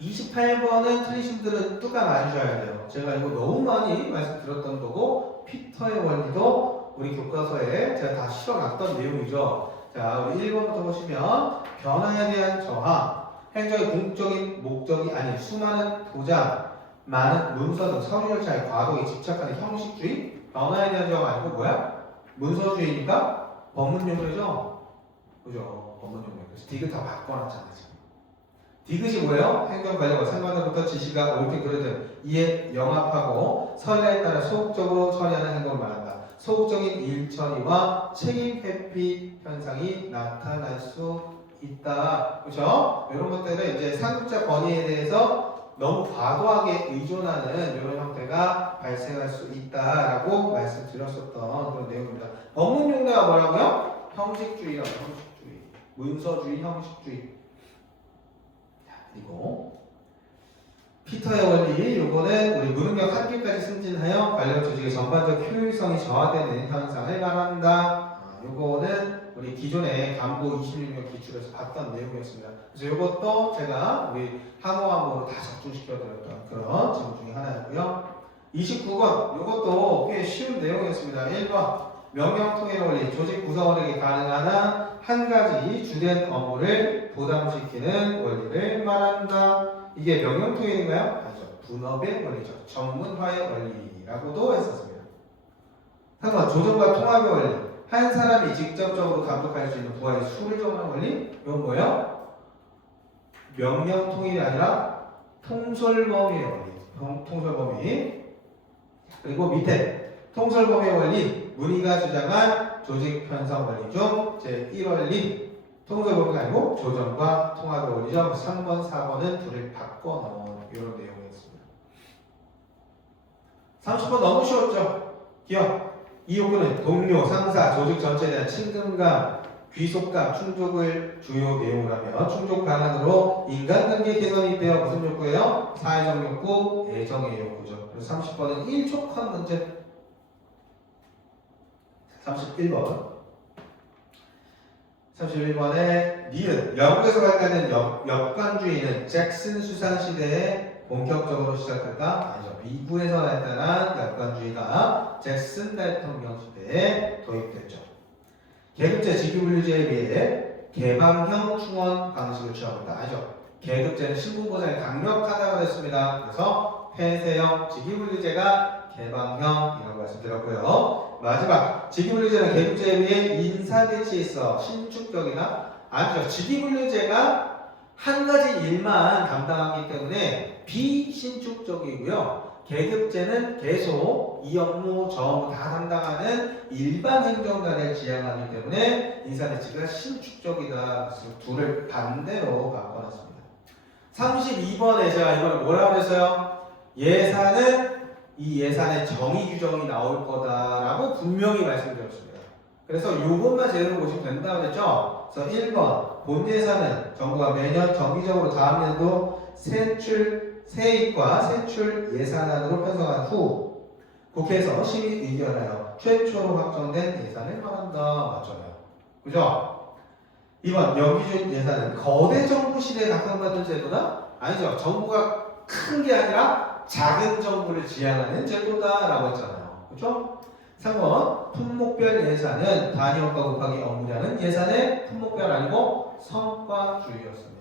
28번은 틀리신 분들은 뚜까 맞으셔야 돼요. 제가 이거 너무 많이 말씀드렸던 거고 피터의 원리도 우리 교과서에 제가 다 실어놨던 내용이죠. 자, 우리 1번부터 보시면 변화에 대한 저항, 행정의 공적인 목적이 아닌 수많은 도장, 많은 문서 등 서류 절차의 과도에 집착하는 형식주의, 변화에 대한 저항 아니고 뭐야? 문서주의니까 법문용어죠. 그죠? 법문용어. 그래서 디귿 다 바꿔놨잖아요. 지금. 디귿이 뭐예요? 행정관리가 상관으로부터 지시가 옳게 그르든 이에 영합하고 선례에 따라 소극적으로 처리하는 행동을 말한다. 소극적인 일처리와 책임 회피 현상이 나타날 수 있다. 그렇죠? 이런 것들은 이제 상급자 권위에 대해서 너무 과도하게 의존하는 이런 형태가 발생할 수 있다라고 말씀드렸었던 그런 내용입니다. 법문 용어가 뭐라고요? 형식주의라고. 형식주의, 문서주의, 형식주의. 그리고 피터의 원리, 요거는 우리 무능력 한계까지 승진하여 관련 조직의 전반적 효율성이 저하되는 현상을 말한다. 요거는 우리 기존의 간부 26년 기출에서 봤던 내용이었습니다. 그래서 요것도 제가 우리 항어함으로 다 적중시켜드렸던 그런 질문 중에 하나였고요. 29번, 요것도 꽤 쉬운 내용이었습니다. 1번, 명령통일 원리, 조직 구성원에게 가능한 한 가지 주된 업무를 부담시키는 원리를 말한다. 이게 명령통일인가요? 아니죠. 분업의 원리죠. 전문화의 원리라고도 했었습니다. 3번, 조정과 통합의 원리. 한 사람이 직접적으로 감독할 수 있는 부하의 수를 정하는 원리? 이건 뭐예요? 명령통일이 아니라 통솔범위의 원리. 통솔범위. 그리고 밑에 통솔범위의 원리, 문의가 주장한 조직 편성 원리 중 제1원리, 통솔범위가 아니고 조정과 통합의 원리죠. 3번, 4번은 둘을 바꿔놓은 이런 내용이었습니다. 30번 너무 쉬웠죠? 기억. 이 요구는 동료, 상사, 조직 전체에 대한 친근감, 귀속감, 충족을 주요 내용으로 하며 충족 방안으로 인간관계 개선이 되어 무슨 욕구예요? 사회적 욕구, 애정의 욕구죠. 그래서 30번은 1촉한 문제. 31번. 31번에 니은, 영국에서 발달된 역관주의는 잭슨 수상 시대에 본격적으로 시작했다? 아니죠. 미국에서 발달한 역관주의가 잭슨 대통령 시대에 도입됐죠. 계급제 직위분류제에 비해 개방형 충원 방식을 취하고 있다. 아니죠. 계급제는 신분보장이 강력하다고 했습니다. 그래서 폐쇄형 직위분류제가 개방형이라고 말씀드렸고요. 마지막, 직위분류제는 계급제에 비해 인사배치에 있어 신축적이나 아니죠. 직위분류제가 한 가지 일만 담당하기 때문에 비신축적이고요. 계급제는 계속 이 업무, 저 업무 다 담당하는 일반 행정관을 지향하기 때문에 인사배치가 신축적이다. 그래서 둘을 반대로 바꿔놨습니다. 32번에 제가 이번에 뭐라고 그랬어요? 예산은 이 예산의 정의 규정이 나올 거다라고 분명히 말씀드렸습니다. 그래서 이것만 제대로 보시면 된다고 했죠? 그래서 1번, 본 예산은 정부가 매년 정기적으로 다음 연도 세입과 세출 예산안으로 편성한 후 국회에서 심의 의결하여 최초로 확정된 예산을 말한다. 맞잖아요. 그죠? 2번, 영기준 예산은 거대 정부 시대에 각광받은 제도다? 아니죠. 정부가 큰 게 아니라 작은 정부를 지향하는 제도다라고 했잖아요. 그죠? 3번, 품목별 예산은 단위원가 곱하기 업무량은 예산의 품목별 아니고 성과주의였습니다.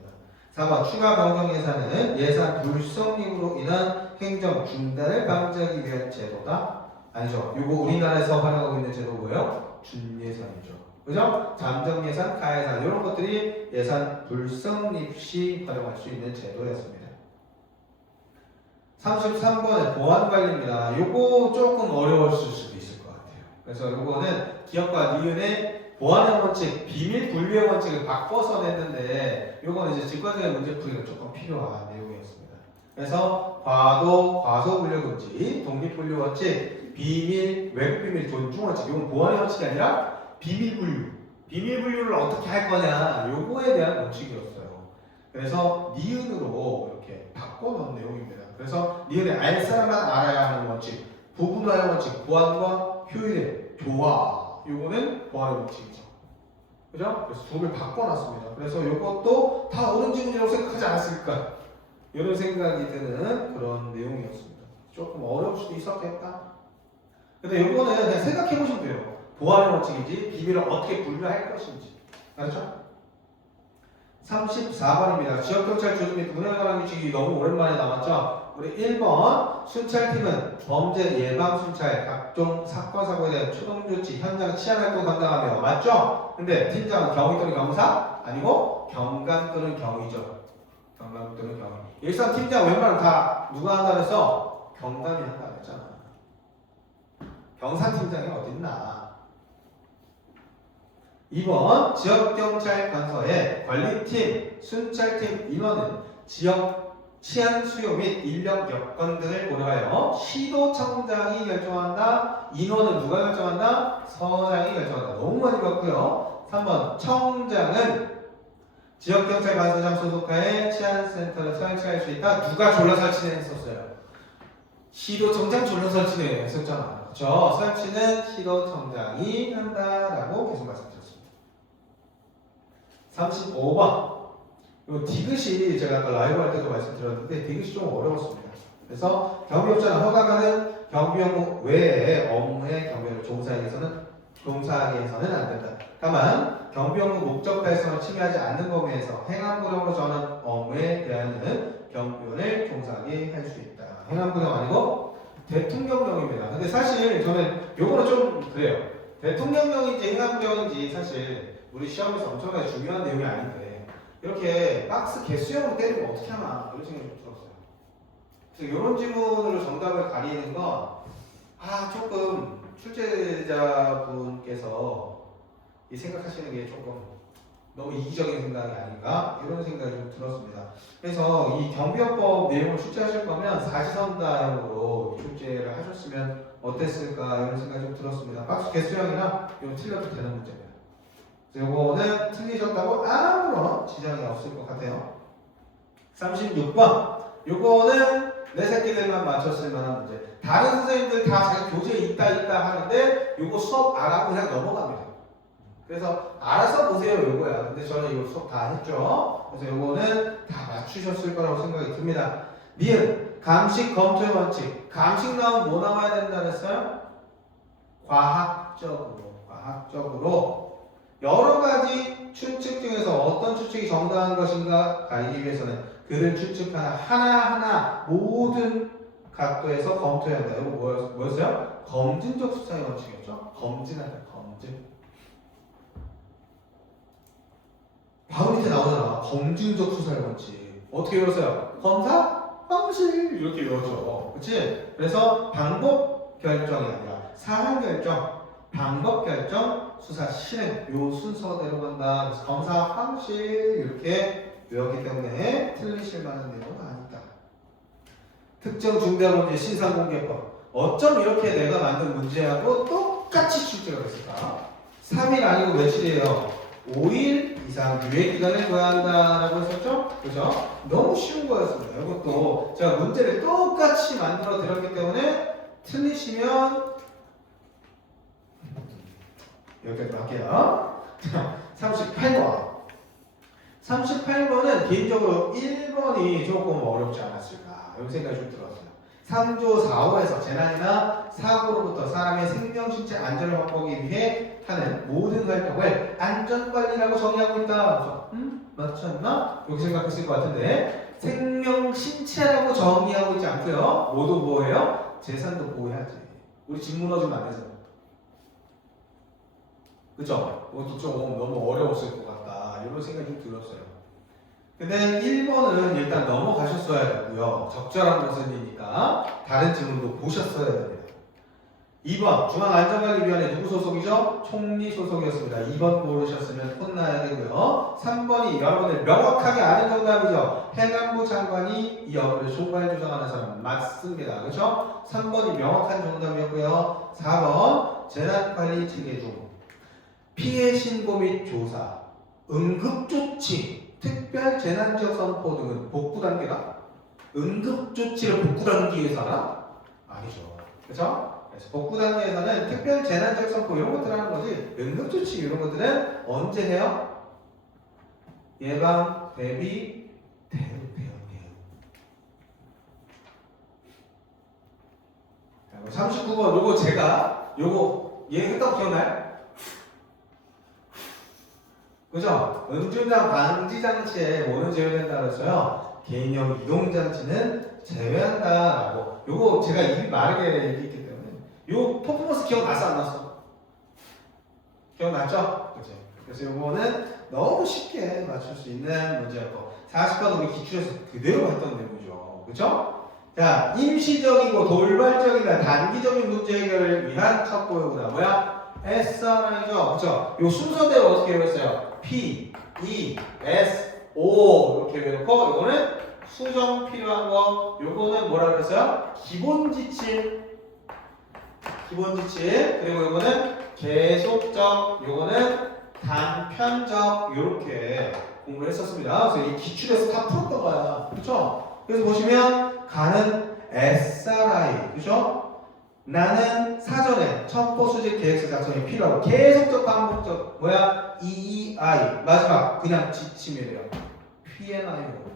4번, 추가 변경 예산은 예산 불성립으로 인한 행정 중단을 방지하기 위한 제도다? 아니죠. 이거 우리나라에서 활용하고 있는 제도 뭐예요? 준예산이죠. 그죠? 잠정 예산, 가예산 이런 것들이 예산 불성립 시 활용할 수 있는 제도였습니다. 33번의 보안관리입니다. 요거 조금 어려웠을 수도 있을 것 같아요. 그래서 요거는 기업과 니은의 보안의 원칙, 비밀 분류의 원칙을 바꿔서 냈는데 요거는 이제 직관적인 문제풀이가 조금 필요한 내용이었습니다. 그래서 과소 분류 금지, 독립 분류 원칙, 비밀, 외국 비밀 존중 원칙, 이건 보안의 원칙이 아니라 비밀 분류. 비밀 분류를 어떻게 할 거냐, 요거에 대한 원칙이었어요. 그래서 니은으로 이렇게 바꿔놓은 내용입니다. 그래서 니은의 알 사람만 알아야 하는 원칙, 부분화의 원칙, 보안과 효율의 조화, 요거는 보안의 원칙이죠. 그죠? 그래서 둘을 바꿔놨습니다. 그래서 요것도 다 옳은 질문이라고 생각하지 않았을까? 이런 생각이 드는 그런 내용이었습니다. 조금 어려울 수도 있었겠다. 근데 요거는 그냥 생각해보시면 돼요. 보안의 원칙인지 비밀을 어떻게 분류할 것인지. 알았죠? 34번입니다. 지역경찰 조직 및 운영에 관한 규칙이 너무 오랜만에 나왔죠? 우리 1번 순찰팀은 범죄 예방 순찰, 각종 사건 사고에 대한 초동 조치, 현장 치안 활동 담당하며 맞죠? 근데 팀장은 경위 또는 경사? 아니고 경감 또는 경위죠. 경남 또는 경위. 일선 팀장 웬만하면 다 누가 한다 그래서 경남이 한다 그랬잖아. 경사팀장이 어딨나. 2번 지역경찰관서의 관리팀, 순찰팀 인원은 지역 치안 수요 및 인력 여건 등을 고려하여 시도청장이 결정한다. 인원은 누가 결정한다? 서장이 결정한다. 너무 많이 봤고요. 3번 청장은 지역경찰관서장 소속하에 치안센터를 설치할 수 있다. 누가 졸라 설치는 했었어요. 시도청장 졸라 설치는 했었잖아. 그렇죠? 설치는 시도청장이 한다라고 계속 말씀드렸습니다. 35번. 이 디귿이 제가 아까 라이브 할 때도 말씀드렸는데 디귿이 좀 어려웠습니다. 그래서 경비업자는 허가받은 경비 업무 외에 업무의 경비를 종사하기 위해서는 안 된다. 다만 경비 업무 목적 달성을 침해하지 않는 범위에서 행안부령으로 정하는 업무에 대하여는 경비원을 종사하게 할 수 있다. 행안부령 아니고 대통령령입니다. 근데 사실 저는 요거는 좀 그래요. 대통령령인지 행안부령인지 사실 우리 시험에서 엄청나게 중요한 내용이 아닌데 이렇게 박스 개수형으로 때리면 어떻게 하나 이런 생각이 좀 들었어요. 그래서 이런 질문으로 정답을 가리는 건 조금 출제자분께서 이 생각하시는 게 조금 너무 이기적인 생각이 아닌가 이런 생각이 좀 들었습니다. 그래서 이 경비업법 내용을 출제하실 거면 사지선다형으로 출제를 하셨으면 어땠을까 이런 생각이 좀 들었습니다. 박스 개수형이나 이거 틀려도 되는 문제입니다. 이거는 틀리셨다고 아무런 지장이 없을 것 같아요. 36번. 요거는 내 새끼들만 맞췄을 만한 문제. 다른 선생님들 다 자기 교재에 있다 하는데 요거 수업 안 하고 그냥 넘어갑니다. 그래서 알아서 보세요 요거야. 근데 저는 이거 수업 다 했죠. 그래서 요거는 다 맞추셨을 거라고 생각이 듭니다. 니은 감식 검토의 원칙. 감식 나오면 뭐 나와야 된다 그랬어요? 과학적으로 여러 가지 추측 중에서 어떤 추측이 정당한 것인가 알기 위해서는 그를 추측하는 하나하나 모든 각도에서 검토해야 한다. 이거 뭐였어요? 검증적 수사의 원칙이었죠? 검증한다. 검증. 바로 밑에 나오잖아. 검증적 수사의 원칙. 어떻게 외웠어요? 검사, 방식 이렇게 외웠죠. 그렇지? 그래서 방법 결정이 아니라 사안 결정, 방법 결정, 수사 실행 요 순서대로 간다. 그래서 검사 방식 이렇게 외웠기 때문에 틀리실 만한 내용은 아니다. 특정 중대문제 신상공개법. 어쩜 이렇게 내가 만든 문제하고 똑같이 출제가 됐을까? 3일 아니고 며칠이에요? 5일 이상 유예 기간을 둬야 한다라고 했었죠? 그죠? 너무 쉬운 거였습니다. 이것도 제가 문제를 똑같이 만들어 드렸기 때문에 틀리시면 여기까지 할게요. 38번. 38번은 개인적으로 1번이 조금 어렵지 않았을까 이런 생각이 좀 들었어요. 3조 4호에서 재난이나 사고로부터 사람의 생명, 신체 안전을 확보하기 위해 하는 모든 활동을 안전관리라고 정의하고 있다. 맞지 않나? 이렇게 생각했을 것 같은데 생명, 신체라고 정의하고 있지 않고요. 모두 뭐예요? 재산도 보호해야지. 우리 집 무너지면 안 되잖아. 그죠? 이것도 좀 너무 어려웠을 것 같다. 이런 생각이 좀 들었어요. 근데 1번은 일단 넘어가셨어야 되고요. 적절한 것은이니까 다른 질문도 보셨어야 됩니다. 2번 중앙안전관리위원회 누구 소속이죠? 총리 소속이었습니다. 2번 고르셨으면 혼나야 되고요. 3번이 여러분들 명확하게 아는 정답이죠. 행안부 장관이 이 업무를 총괄 조정하는 사람 맞습니다. 그렇죠? 3번이 명확한 정답이었고요. 4번 재난관리 체계 중 피해 신고 및 조사, 응급조치, 특별 재난지역 선포 등은 복구 단계다. 응급조치를 복구 단계에서 하나? 아니죠. 그렇죠? 그래서 복구 단계에서는 특별 재난지역 선포 이런 것들 하는 거지. 응급조치 이런 것들은 언제 해요? 예방, 대비, 대응. 39번 요거 제가 얘기했던 거 기억나요? 그죠? 음주운전 방지 장치에 뭐는 제외된다 그랬어요? 개인용 이동장치는 제외한다라고. 요거 제가 입이 마르게 얘기했기 때문에 요 퍼포먼스 기억났어 안 났어? 기억났죠? 그죠? 그래서 요거는 너무 쉽게 맞출 수 있는 문제였고 40번은 우리 기출에서 그대로 했던 내용이죠. 그쵸? 자, 임시적이고 돌발적이나 단기적인 문제 해결을 위한 첩보용구다. 뭐야? SRI죠. 그쵸? 요 순서대로 어떻게 외웠어요? P, E, S, O 이렇게 외워놓고 이거는 수정 필요한 거 요거는 뭐라 그랬어요? 기본 지침 그리고 요거는 계속적 요거는 단편적 요렇게 공부를 했었습니다. 그래서 이 기출에서 다 풀었던 거야. 그렇죠? 그래서 보시면 가는 SRI 그렇죠? 나는 사전에 첩보 수집 계획서 작성이 필요하고 계속적 반복적 뭐야? EEI 마지막 그냥 지침이래요. PNI고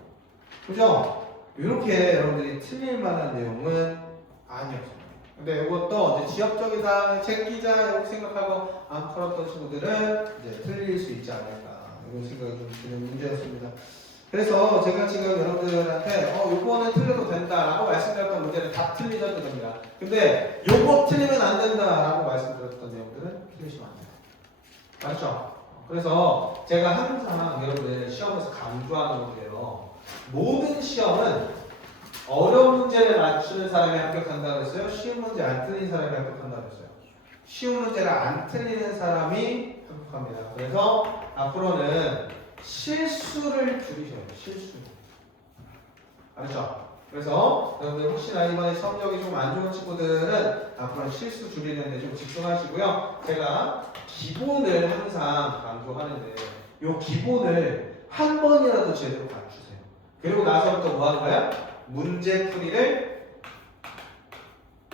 그죠? 이렇게 여러분들이 틀릴 만한 내용은 아니었어요. 근데 이것도 이제 지역적이다, 제끼자 이렇게 생각하고 안 풀었던 친구들은 이제 틀릴 수 있지 않을까 이런 생각이 좀 드는 문제였습니다. 그래서 제가 지금 여러분들한테 요거는 틀려도 된다라고 말씀드렸던 문제는 다 틀리셔도 됩니다. 근데 요거 틀리면 안 된다라고 말씀드렸던 내용들은 틀리시면 안 돼요. 맞죠? 그래서 제가 항상 여러분들 시험에서 강조하는 건데요. 모든 시험은 어려운 문제를 맞추는 사람이 합격한다고 했어요? 쉬운 문제 안 틀린 사람이 합격한다고 했어요? 쉬운 문제를 안 틀리는 사람이 합격합니다. 그래서 앞으로는 실수를 줄이셔야 돼요. 실수. 알죠? 그래서 여러분들 혹시나 이번에 성적이 좀 안 좋은 친구들은 앞으로 실수 줄이는 데 좀 집중하시고요. 제가 기본을 항상 강조하는데 이 기본을 한 번이라도 제대로 갖추세요. 그리고 나서부터 뭐 하는 거야? 문제풀이를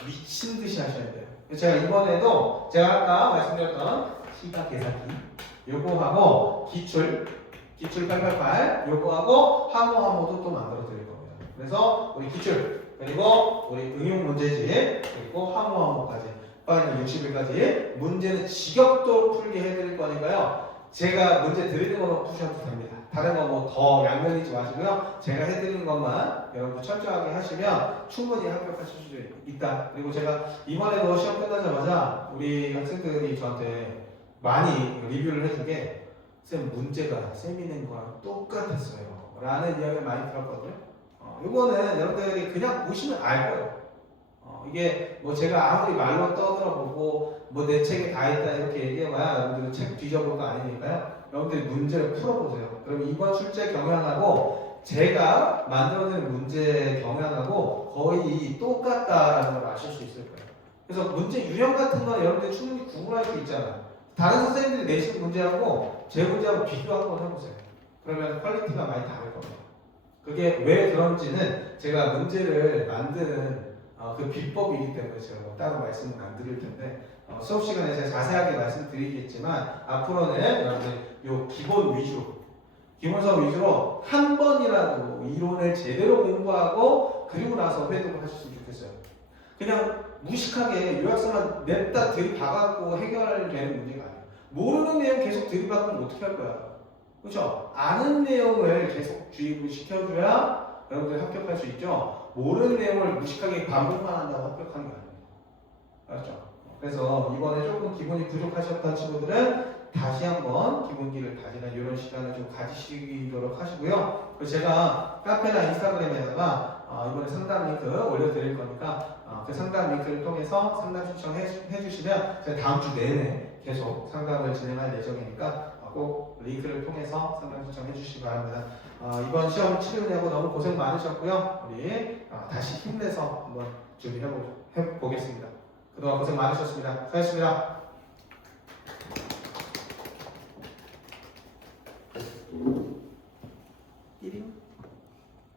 미친 듯이 하셔야 돼요. 제가 이번에도 제가 아까 말씀드렸던 시각 계산기 요거하고 기출 888 요거하고 하모도 또 만들어 드릴 겁니다. 그래서 우리 기출 그리고 우리 응용 문제집 그리고 하모까지 파이널 60일까지 문제는 직역도 풀게 해드릴 거니까요. 제가 문제 드리는 거로 푸셔도 됩니다. 다른 거 뭐 더 양면이지 마시고요. 제가 해드리는 것만 여러분 철저하게 하시면 충분히 합격하실 수 있다. 그리고 제가 이번에도 시험 끝나자마자 우리 학생들이 저한테 많이 리뷰를 해준 게 쌤 문제가 쌤이 낸 거랑 똑같았어요 라는 이야기를 많이 들었거든요. 이거는 여러분들이 그냥 보시면 알 거예요. 이게 뭐 제가 아무리 말로 떠들어보고 뭐 내 책에 다 있다 이렇게 얘기해봐야 여러분들 책 뒤져볼 거 아니니까요. 여러분들이 문제를 풀어보세요. 그럼 이번 출제 경향하고 제가 만들어내는 문제 경향하고 거의 똑같다라는 걸 아실 수 있을 거예요. 그래서 문제 유형 같은 건 여러분들이 충분히 구분할 수 있잖아요. 다른 선생님들이 내신 문제하고 제 문제하고 비교 한번 해보세요. 그러면 퀄리티가 많이 다를 겁니다. 그게 왜 그런지는 제가 문제를 만드는 그 비법이기 때문에 제가 뭐 따로 말씀은 안 드릴 텐데 수업 시간에 제가 자세하게 말씀드리겠지만 앞으로는 여러분들 요 기본 위주로 기본서 위주로 한 번이라도 이론을 제대로 공부하고 그리고 나서 회독을 하셨으면 좋겠어요. 그냥 무식하게 요약서만 냅다 들이박아갖고 해결되는 문제가 아니에요. 모르는 내용 계속 들이박으면 어떻게 할 거야? 그렇죠? 아는 내용을 계속 주입을 시켜줘야 여러분들 합격할 수 있죠. 모르는 내용을 무식하게 반복만 한다고 합격하는 게 아니에요. 알았죠? 그래서 이번에 조금 기본이 부족하셨던 친구들은 다시 한번 기본기를 다지는 이런 시간을 좀 가지시도록 하시고요. 그리고 제가 카페나 인스타그램에다가 이번에 상담 링크 올려드릴 거니까 그 상담 링크를 통해서 상담 신청해 주시면 제가 다음 주 내내 계속 상담을 진행할 예정이니까 꼭 링크를 통해서 상담 신청해 주시기 바랍니다. 이번 시험 치르느라고 너무 고생 많으셨고요. 우리 다시 힘내서 한번 준비해 보겠습니다. 그동안 고생 많으셨습니다. 수고하셨습니다.